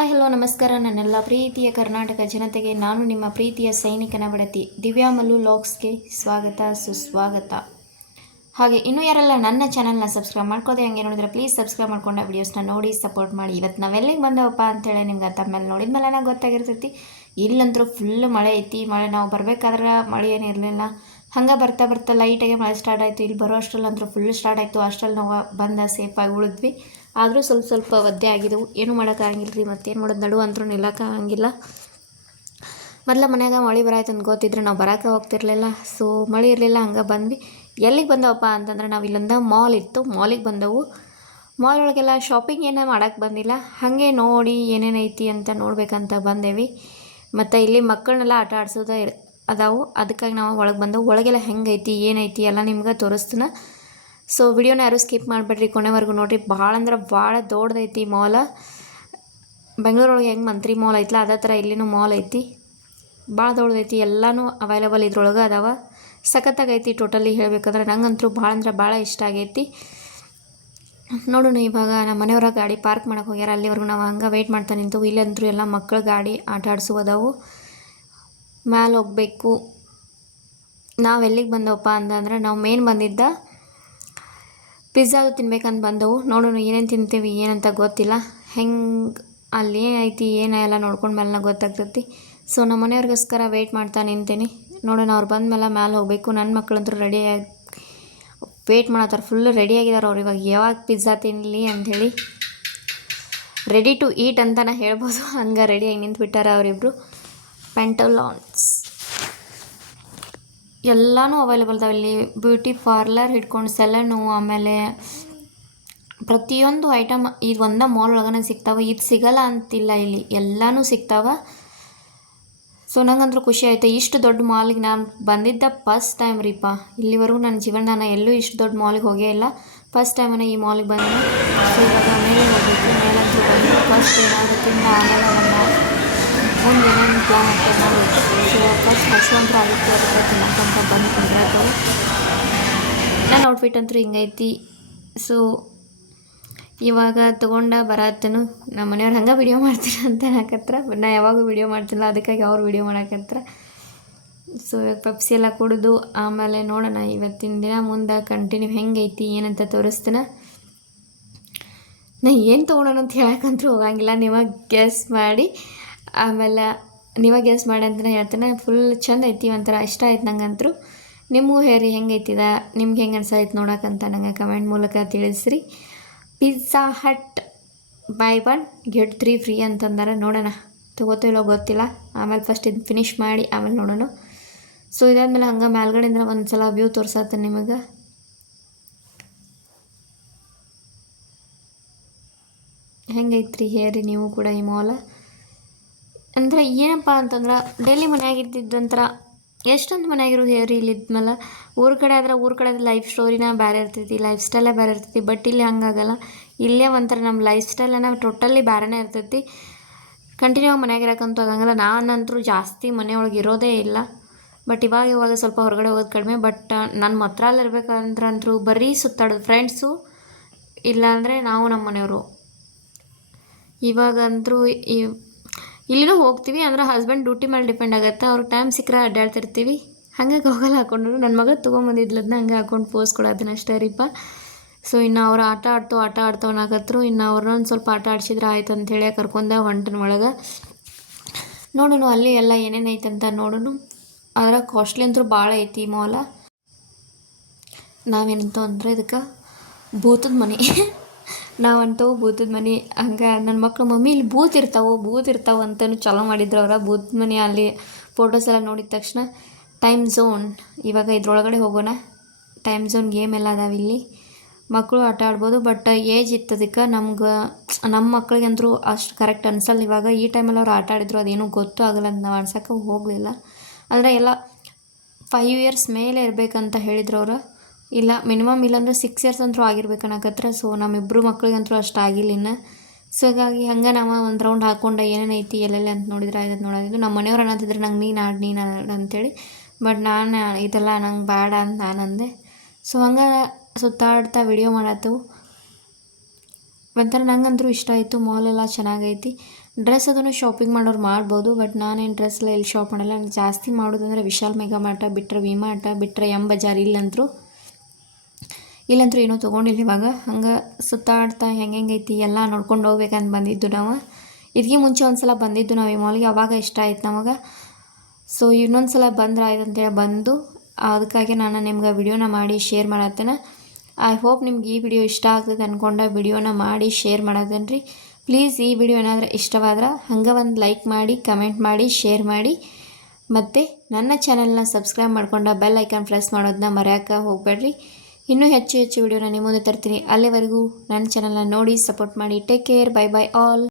Hi hello ನಮಸ್ಕಾರ. ನನ್ನೆಲ್ಲ ಪ್ರೀತಿಯ ಕರ್ನಾಟಕ ಜನತೆಗೆ ನಾನು ನಿಮ್ಮ ಪ್ರೀತಿಯ ಸೈನಿಕನ ಬಡತಿ ದಿವ್ಯಾ ಮಲ್ಲು ಲಾಗ್ಸ್ಗೆ ಸ್ವಾಗತ, ಸುಸ್ವಾಗತ. ಹಾಗೆ ಇನ್ನೂ ಯಾರೆಲ್ಲ ನನ್ನ ಚಾನಲ್ನ ಸಬ್ಸ್ಕ್ರೈಬ್ ಮಾಡ್ಕೋದೆ ಹಂಗೆ ನೋಡಿದ್ರೆ ಪ್ಲೀಸ್ ಸಬ್ಸ್ಕ್ರೈಬ್ ಮಾಡ್ಕೊಂಡು ವೀಡಿಯೋಸ್ನ ನೋಡಿ ಸಪೋರ್ಟ್ ಮಾಡಿ. ಇವತ್ತು ನಾವೆಲ್ಲಿಗೆ ಬಂದವಪ್ಪ ಅಂತೇಳಿ ನಿಮ್ಗೆ ತಮ್ಮೇಲೆ ನೋಡಿದ ಮೇಲೆ ಗೊತ್ತಾಗಿರ್ತೈತಿ. ಇಲ್ಲಂತರೂ ಫುಲ್ ಮಳೆ ಐತಿ. ಮಳೆ, ನಾವು ಬರಬೇಕಾದ್ರೆ ಮಳೆ ಏನು ಇರಲಿಲ್ಲ. ಹಂಗೆ ಬರ್ತಾ ಬರ್ತಾ ಲೈಟಾಗಿ ಮಳೆ ಸ್ಟಾರ್ಟ್ ಆಯಿತು. ಇಲ್ಲಿ ಬರೋ ಅಂದ್ರೆ ಫುಲ್ ಸ್ಟಾರ್ಟ್ ಆಯಿತು. ಅಷ್ಟ್ರಲ್ಲಿ ನಾವು ಬಂದ ಸೇಫಾಗಿ ಉಳಿದ್ವಿ. ಆದರೂ ಸ್ವಲ್ಪ ಸ್ವಲ್ಪ ಒದ್ದೆ ಆಗಿದ್ದವು ಏನೂ ಮಾಡೋಕ್ಕಾಗಂಗಿಲ್ಲ ರೀ. ಮತ್ತೇನು ಮಾಡೋದು? ನಡು ಅಂತರೂ ನಿಲ್ಲಕ್ಕಾಗಂಗಿಲ್ಲ ಮೊದಲ ಮನ್ಯಾಗ ಮಳೆ ಬರಾಯ್ತು ಅಂತ ಗೊತ್ತಿದ್ರೆ ನಾವು ಬರೋಕೆ ಹೋಗ್ತಿರ್ಲಿಲ್ಲ. ಸೊ ಮಳೆ ಇರಲಿಲ್ಲ, ಹಂಗೆ ಬಂದ್ವಿ. ಎಲ್ಲಿಗೆ ಬಂದವಪ್ಪ ಅಂತಂದ್ರೆ ನಾವು ಇಲ್ಲೊಂದು ಮಾಲ್ ಇತ್ತು. ಮಾಲಿಗೆ ಬಂದವು. ಮಾಲ್ ಒಳಗೆಲ್ಲ ಶಾಪಿಂಗ್ ಏನೋ ಮಾಡೋಕ್ಕೆ ಬಂದಿಲ್ಲ. ಹಾಗೆ ನೋಡಿ ಏನೇನೈತಿ ಅಂತ ನೋಡ್ಬೇಕಂತ ಬಂದೇವಿ. ಮತ್ತು ಇಲ್ಲಿ ಮಕ್ಕಳನ್ನೆಲ್ಲ ಆಟ ಆಡ್ಸೋದು ಅದಾವು. ಅದಕ್ಕಾಗಿ ನಾವು ಒಳಗೆ ಬಂದವು ಒಳಗೆಲ್ಲ ಹೆಂಗೈತಿ, ಏನೈತಿ ಎಲ್ಲ ನಿಮ್ಗೆ ತೋರಿಸ್ತೀನಿ. ಸೊ ವಿಡಿಯೋನ ಯಾರು ಸ್ಕಿಪ್ ಮಾಡಿಬಿಡ್ರಿ, ಕೊನೆವರೆಗೂ ನೋಡಿರಿ. ಭಾಳ ಅಂದ್ರೆ ಭಾಳ ದೊಡ್ಡದೈತಿ ಮಾಲ. ಬೆಂಗಳೂರೊಳಗೆ ಹೆಂಗೆ ಮಂತ್ರಿ ಮಾಲ್ ಐತಲ್ಲ ಅದೇ ಥರ ಇಲ್ಲಿನೂ ಮಾಲ್ ಐತಿ. ಭಾಳ ದೊಡ್ಡದೈತಿ, ಎಲ್ಲನೂ ಅವೈಲೇಬಲ್ ಇದ್ರೊಳಗೆ ಅದಾವ. ಸಖತ್ತಾಗೈತಿ ಟೋಟಲಿ ಹೇಳಬೇಕಂದ್ರೆ, ನಂಗಂತೂ ಭಾಳ ಅಂದ್ರೆ ಭಾಳ ಇಷ್ಟ ಆಗೈತಿ. ನೋಡೋಣ ಇವಾಗ, ನಮ್ಮ ಮನೆಯವ್ರ ಗಾಡಿ ಪಾರ್ಕ್ ಮಾಡೋಕೆ ಹೋಗ್ಯಾರ, ಅಲ್ಲಿವರೆಗೂ ನಾವು ಹಂಗೆ ವೆಯ್ಟ್ ಮಾಡ್ತಾ ನಿಂತು. ಇಲ್ಲಂತೂ ಎಲ್ಲ ಮಕ್ಕಳು ಗಾಡಿ ಆಟ ಆಡ್ಸುವುದವು ಮ್ಯಾಲೆ ಹೋಗಬೇಕು. ನಾವು ಎಲ್ಲಿಗೆ ಬಂದವಪ್ಪ ಅಂತಂದ್ರೆ ನಾವು ಮೇನ್ ಬಂದಿದ್ದ ಪಿಜ್ಜಾದು ತಿನ್ಬೇಕಂತ ಬಂದವು. ನೋಡೋಣ ಏನೇನು ತಿಂತೀವಿ, ಏನಂತ ಗೊತ್ತಿಲ್ಲ. ಹೆಂಗೆ, ಅಲ್ಲಿ ಏನೈತಿ, ಏನ ಎಲ್ಲ ನೋಡ್ಕೊಂಡು ಮೇಲೆ ಗೊತ್ತಾಗ್ತೈತಿ. ಸೊ ನಮ್ಮ ಮನೆಯವ್ರಿಗೋಸ್ಕರ ವೆಯ್ಟ್ ಮಾಡ್ತಾ ನಿಂತೀನಿ. ನೋಡೋಣ ಅವ್ರು ಬಂದ ಮೇಲೆ ಮ್ಯಾಲೆ ಹೋಗಬೇಕು. ನನ್ನ ಮಕ್ಕಳಂತೂ ರೆಡಿಯಾಗಿ ವೆಯ್ಟ್ ಮಾಡತ್ತಾರ. ಫುಲ್ ರೆಡಿಯಾಗಿದ್ದಾರೆ ಅವ್ರು ಇವಾಗ. ಯಾವಾಗ ಪಿಜ್ಜಾ ತಿನ್ನಲಿ ಅಂಥೇಳಿ ರೆಡಿ ಟು ಈಟ್ ಅಂತಲೇ ಹೇಳ್ಬೋದು. ಹಂಗೆ ರೆಡಿಯಾಗಿ ನಿಂತ್ಬಿಟ್ಟಾರ ಅವರಿಬ್ಬರು ಪೆಂಟಲಾನ್ಸ್ ಎಲ್ಲನೂ ಅವೈಲೇಬಲ್ ಇದಾವೆ. ಇಲ್ಲಿ ಬ್ಯೂಟಿ ಪಾರ್ಲರ್ ಹಿಡ್ಕೊಂಡು ಸೆಲನು ಆಮೇಲೆ ಪ್ರತಿಯೊಂದು ಐಟಮ್ ಇದು ಒಂದೇ ಮಾಲ್ ಒಳಗನೆ ಸಿಗ್ತಾವೆ. ಇದು ಸಿಗಲ್ಲ ಅಂತಿಲ್ಲ ಇಲ್ಲಿ. ಎಲ್ಲನೂ ಸಿಗ್ತಾವೆ. ಸೊ ನಂಗಂದ್ರೂ ಖುಷಿ ಆಯಿತು. ಇಷ್ಟು ದೊಡ್ಡ ಮಾಲಿಗೆ ನಾನು ಬಂದಿದ್ದ ಫಸ್ಟ್ ಟೈಮ್ ರೀಪ. ಇಲ್ಲಿವರೆಗೂ ನನ್ನ ಜೀವನ ನಾನು ಎಲ್ಲೂ ಇಷ್ಟು ದೊಡ್ಡ ಮಾಲಿಗೆ ಹೋಗೇ ಇಲ್ಲ. ಫಸ್ಟ್ ಟೈಮನ್ನು ಈ ಮಾಲಿಗೆ ಬಂದೆ. ಸೊ ಇವಾಗ ಮೇಲೆ ಹೋಗಬೇಕು ಮೇಲಂತೂ ಫಸ್ಟ್ ಏನಾದರೂ ತಿಂದ ಆಮೇಲೆ ನಮ್ಮ ಮುಂದೆ ಏನೇನು ಪ್ಲಾನ್ ಆಗ್ತದೆ ನೋಡಬೇಕು ಸೊ ಫಸ್ಟ್ ಹಸುವಂತರ ಆಗುತ್ತೆ ಅದಕ್ಕೆ ಕುಂದ್ರಾತು ನನ್ನ ಔಟ್ಫಿಟ್ ಅಂತೂ ಹಿಂಗೈತಿ ಸೊ ಇವಾಗ ತೊಗೊಂಡ ಬರತ್ತನು ನಮ್ಮ ಮನೆಯವ್ರು ಹಂಗೆ ವಿಡಿಯೋ ಮಾಡ್ತೀನಿ ಅಂತ ಅನ್ನಕತ್ರ ನಾ ಯಾವಾಗೂ ವಿಡಿಯೋ ಮಾಡ್ತಿಲ್ಲ, ಅದಕ್ಕಾಗಿ ಅವ್ರು ವಿಡಿಯೋ ಮಾಡಾಕತ್ರ. ಸೊ ಇವಾಗ ಪಪ್ಸಿ ಎಲ್ಲ ಕುಡಿದು ಆಮೇಲೆ ನೋಡೋಣ, ಇವತ್ತಿನ ದಿನ ಮುಂದೆ ಕಂಟಿನ್ಯೂ ಹೆಂಗೈತಿ ಏನಂತ ತೋರಿಸ್ತೀನಿ. ನಾ ಏನು ತೊಗೊಳೋಣ ಅಂತ ಹೇಳಕ್ಕಂತೂ ಹೋಗಂಗಿಲ್ಲ ನೀವಾಗ ಗೆಸ್ ಮಾಡಿ. ಆಮೇಲೆ ನೀವಾಗ ಗೆಸ್ ಮಾಡಿ ಅಂತಲೇ ಹೇಳ್ತೇನೆ. ಫುಲ್ ಚಂದ ಐತಿ, ಒಂಥರ ಇಷ್ಟ ಆಯ್ತು ನಂಗಂತರೂ. ನಿಮಗೂ ಹೇರಿ ಹೆಂಗೈತಿದ? ನಿಮ್ಗೆ ಹೆಂಗೆ ಅನ್ಸಾಯ್ತು ನೋಡೋಕ್ಕಂತ ನಂಗೆ ಕಮೆಂಟ್ ಮೂಲಕ ತಿಳಿಸ್ರಿ. Pizza hut buy one get three free ಅಂತಂದಾರೆ, ನೋಡೋಣ. ತಗೋತೋ ಇಲ್ಲೋ ಗೊತ್ತಿಲ್ಲ. ಆಮೇಲೆ ಫಸ್ಟ್ ಇದು ಫಿನಿಶ್ ಮಾಡಿ, ಆಮೇಲೆ ನೋಡೋಣ. ಸೊ ಇದಾದ್ಮೇಲೆ ಹಂಗೆ ಮೇಲ್ಗಡೆಯಿಂದ ಒಂದು ಸಲ ವ್ಯೂ ತೋರ್ಸತ್ತೆ ನಿಮಗೆ. ಹೆಂಗೈತ್ರಿ ಹೇರಿ ನೀವು ಕೂಡ ಈ ಮಾಲ್. ಅಂದ್ರೆ ಏನಪ್ಪ ಅಂತಂದ್ರೆ ಡೈಲಿ ಮನ್ಯಾಗಿದ್ದಿದ್ದು ಒಂಥರ ಎಷ್ಟೊಂದು ಮನೆಯಾಗಿರೋದು ಹೇರಿ ಇಲ್ಲಿದ್ಮೇಲೆ ಊರ ಕಡೆ ಆದ್ರೆ ಊರ ಕಡೆ ಲೈಫ್ ಸ್ಟೋರಿನ ಬೇರೆ ಇರ್ತೈತಿ ಲೈಫ್ ಸ್ಟೈಲೇ ಬೇರೆ ಇರ್ತೈತಿ ಬಟ್ ಇಲ್ಲಿ ಹಂಗಾಗಲ್ಲ. ಇಲ್ಲೇ ಒಂಥರ ನಮ್ಮ ಲೈಫ್ ಸ್ಟೈಲನ್ನು ಟೋಟಲಿ ಬೇರೆನೇ ಇರ್ತೈತಿ. ಕಂಟಿನ್ಯೂ ಆಗಿ ಮನ್ಯಾಗ ಇರೋಕ್ಕಂತೂ ಆಗಂಗಿಲ್ಲ. ನಾನಂತರೂ ಜಾಸ್ತಿ ಮನೆಯೊಳಗೆ ಇರೋದೇ ಇಲ್ಲ. ಬಟ್ ಇವಾಗ ಇವಾಗ ಸ್ವಲ್ಪ ಹೊರಗಡೆ ಹೋಗೋದು ಕಡಿಮೆ. ಬಟ್ ನನ್ನ ಮತ್ರಲ್ಲಿ ಇರ್ಬೇಕಂದ್ರಂತರೂ ಬರೀ ಸುತ್ತಾಡೋದು ಫ್ರೆಂಡ್ಸು ಇಲ್ಲಾಂದರೆ ನಾವು ನಮ್ಮ ಮನೆಯವರು. ಇವಾಗಂತರೂ ಈ ಇಲ್ಲಿನೂ ಹೋಗ್ತೀವಿ, ಅಂದ್ರೆ ಹಸ್ಬೆಂಡ್ ಡ್ಯೂಟಿ ಮೇಲೆ ಡಿಪೆಂಡ್ ಆಗುತ್ತೆ. ಅವ್ರಿಗೆ ಟೈಮ್ ಸಿಕ್ಕರೆ ಅಡ್ಡಾಡ್ತಿರ್ತೀವಿ. ಹಾಗಾಗಿ ಗೋಗಲ್ ಹಾಕೊಂಡ್ರು. ನನ್ನ ಮಗ ತೊಗೊಂಬಂದಿದ್ಲದನ್ನ ಹಂಗೆ ಹಾಕೊಂಡು ಪೋಸ್ ಕೊಡೋದನ್ನ ಅಷ್ಟೇ ರೀಪ. ಸೊ ಇನ್ನು ಅವ್ರು ಆಟ ಆಡ್ತು ಆಟ ಆಡ್ತು ಅನ್ನಕತ್ರು ಇನ್ನು ಅವ್ರನ್ನೊಂದು ಸ್ವಲ್ಪ ಆಟ ಆಡ್ಸಿದ್ರೆ ಆಯ್ತು ಅಂಥೇಳಿ ಕರ್ಕೊಂಡೆ ಹೊಂಟನ ಒಳಗೆ. ನೋಡೋಣ ಅಲ್ಲಿ ಎಲ್ಲ ಏನೇನು ಅಂತ ನೋಡೋಣ ಅದರ ಕಾಸ್ಟ್ಲಿ ಅಂತೂ ಭಾಳ ಐತಿ ಮಾಲ ನಾವೇನಂತ ಅಂದ್ರೆ ಇದಕ್ಕೆ? ಭೂತದ ಮನೆ. ನಾವಂತೂ ಭೂತದ ಮನೆ, ಹಂಗೆ ನನ್ನ ಮಕ್ಕಳು ಮಮ್ಮಿ ಇಲ್ಲಿ ಬೂತ್ ಇರ್ತಾವೆ ಬೂತ್ ಇರ್ತಾವೆ ಅಂತಲೂ ಚಾಲೂ ಮಾಡಿದ್ರು ಅವರ. ಬೂತ್ ಮನೆ ಅಲ್ಲಿ ಫೋಟೋಸ್ ಎಲ್ಲ ನೋಡಿದ ತಕ್ಷಣ ಟೈಮ್ ಝೋನ್ ಇವಾಗ ಇದ್ರೊಳಗಡೆ ಹೋಗೋಣ. ಟೈಮ್ ಝೋನ್ ಗೇಮ್ ಎಲ್ಲ ಅದಾವೆ ಇಲ್ಲಿ. ಮಕ್ಕಳು ಆಟ ಆಡ್ಬೋದು ಬಟ್ ಏಜ್ ಇತ್ತದಕ್ಕೆ ನಮ್ಗೆ ನಮ್ಮ ಮಕ್ಳಿಗಂತೂ ಅಷ್ಟು ಕರೆಕ್ಟ್ ಅನ್ಸಲ್ಲ. ಇವಾಗ ಈ ಟೈಮಲ್ಲಿ ಅವ್ರು ಆಟ ಆಡಿದ್ರು, ಅದೇನು ಗೊತ್ತೂ ಆಗಲ್ಲ ಅಂತ ನಾವು ಅನ್ಸೋಕ್ಕೆ ಹೋಗಲಿಲ್ಲ. ಆದರೆ ಎಲ್ಲ ಫೈವ್ ಇಯರ್ಸ್ ಮೇಲೆ ಇರಬೇಕಂತ ಹೇಳಿದ್ರು ಅವರು. ಇಲ್ಲ ಮಿನಿಮಮ್ ಇಲ್ಲಾಂದ್ರೆ ಸಿಕ್ಸ್ ಇಯರ್ಸ್ ಅಂತೂ ಆಗಿರ್ಬೇಕು ಅನ್ನಕತ್ರ ಸೊ ನಮ್ಮಿಬ್ಬರು ಮಕ್ಳಿಗಂತೂ ಅಷ್ಟು ಆಗಿಲ್ಲ ಸೊ ಹಾಗಾಗಿ ಹಂಗೆ ನಾವು ಒಂದು ರೌಂಡ್ ಹಾಕ್ಕೊಂಡು ಏನೇನೈತಿ ಎಲ್ಲೆಲ್ಲ ಅಂತ ನೋಡಿದ್ರೆ ಆಯ್ತು ನೋಡೋದು ನಮ್ಮ ಮನೆಯವ್ರು ಅನ್ನತ್ತಿದ್ರು ನಂಗೆ ನೀನು ಆಡು, ನೀನು ಅಂತೇಳಿ. ಬಟ್ ನಾನು, ಇದೆಲ್ಲ ನಂಗೆ ಬೇಡ ಅಂತ ನಾನು ಅಂದೆ. ಸೊ ಹಂಗೆ ಸುತ್ತಾಡ್ತಾ ವಿಡಿಯೋ ಮಾಡತ್ತು ಒಂಥರ ನಂಗಂತೂ ಇಷ್ಟ ಆಯಿತು ಮಾಲೆಲ್ಲ ಚೆನ್ನಾಗೈತಿ. ಡ್ರೆಸ್ ಅದನ್ನು ಶಾಪಿಂಗ್ ಮಾಡೋರು ಮಾಡ್ಬೋದು ಬಟ್ ನಾನೇನು ಡ್ರೆಸ್ ಎಲ್ಲ ಎಲ್ಲಿ ಶಾಪ್ ಮಾಡಲ್ಲ. ನಾನು ಜಾಸ್ತಿ ಮಾಡೋದಂದ್ರೆ ವಿಶಾಲ್ ಮೆಗಾ ಮಾರ್ಟ ಬಿಟ್ಟರೆ ವಿ ಮಾರ್ಟ ಬಿಟ್ಟರೆ ಎಂ ಬಜಾರ್ ಇಲ್ಲಂತರೂ. ಇಲ್ಲಂತೂ ಏನೂ ತೊಗೊಂಡಿಲ್ಲ ಇವಾಗ. ಹಂಗೆ ಸುತ್ತಾಡ್ತಾ ಹೆಂಗೆ ಹೆಂಗೈತಿ ಎಲ್ಲ ನೋಡ್ಕೊಂಡು ಹೋಗ್ಬೇಕಂತ ಬಂದಿದ್ದು ನಾವು. ಇದಕ್ಕೆ ಮುಂಚೆ ಒಂದು ಸಲ ಬಂದಿದ್ದು ನಾವು ಈ ಮಾಲ್ಗೆ ಅವಾಗ ಇಷ್ಟ ಆಯ್ತು ನಮಗೆ. ಸೊ ಇನ್ನೊಂದು ಸಲ ಬಂದ್ರೆ ಆಯ್ತು ಅಂತೇಳಿ ಬಂದು, ಅದಕ್ಕಾಗಿ ನಾನು ನಿಮ್ಗೆ ವಿಡಿಯೋನ ಮಾಡಿ ಶೇರ್ ಮಾಡತ್ತೇನೆ. ಐ ಹೋಪ್ ನಿಮ್ಗೆ ಈ ವಿಡಿಯೋ ಇಷ್ಟ ಆಗ್ತದೆ ಅಂದ್ಕೊಂಡ ವಿಡಿಯೋನ ಮಾಡಿ ಶೇರ್ ಮಾಡತ್ತೇನೆ ರೀ ಪ್ಲೀಸ್ ಈ ವಿಡಿಯೋ ಏನಾದರೂ ಇಷ್ಟವಾದ್ರೆ ಹಂಗೆ ಒಂದು ಲೈಕ್ ಮಾಡಿ ಕಮೆಂಟ್ ಮಾಡಿ ಶೇರ್ ಮಾಡಿ. ಮತ್ತು ನನ್ನ ಚಾನಲ್ನ ಸಬ್ಸ್ಕ್ರೈಬ್ ಮಾಡ್ಕೊಂಡು ಬೆಲ್ ಐಕಾನ್ ಪ್ರೆಸ್ ಮಾಡೋದನ್ನ ಮರೆಯೋಕೆ ಹೋಗಬೇಡ್ರಿ. ಇನ್ನೂ ಹೆಚ್ಚು ಹೆಚ್ಚು ವಿಡಿಯೋನ ನಿಮ್ಮ ಮುಂದೆ ತರ್ತೀನಿ. ಅಲ್ಲಿವರೆಗೂ ನನ್ನ ಚಾನಲ್ನ ನೋಡಿ ಸಪೋರ್ಟ್ ಮಾಡಿ take care bye bye all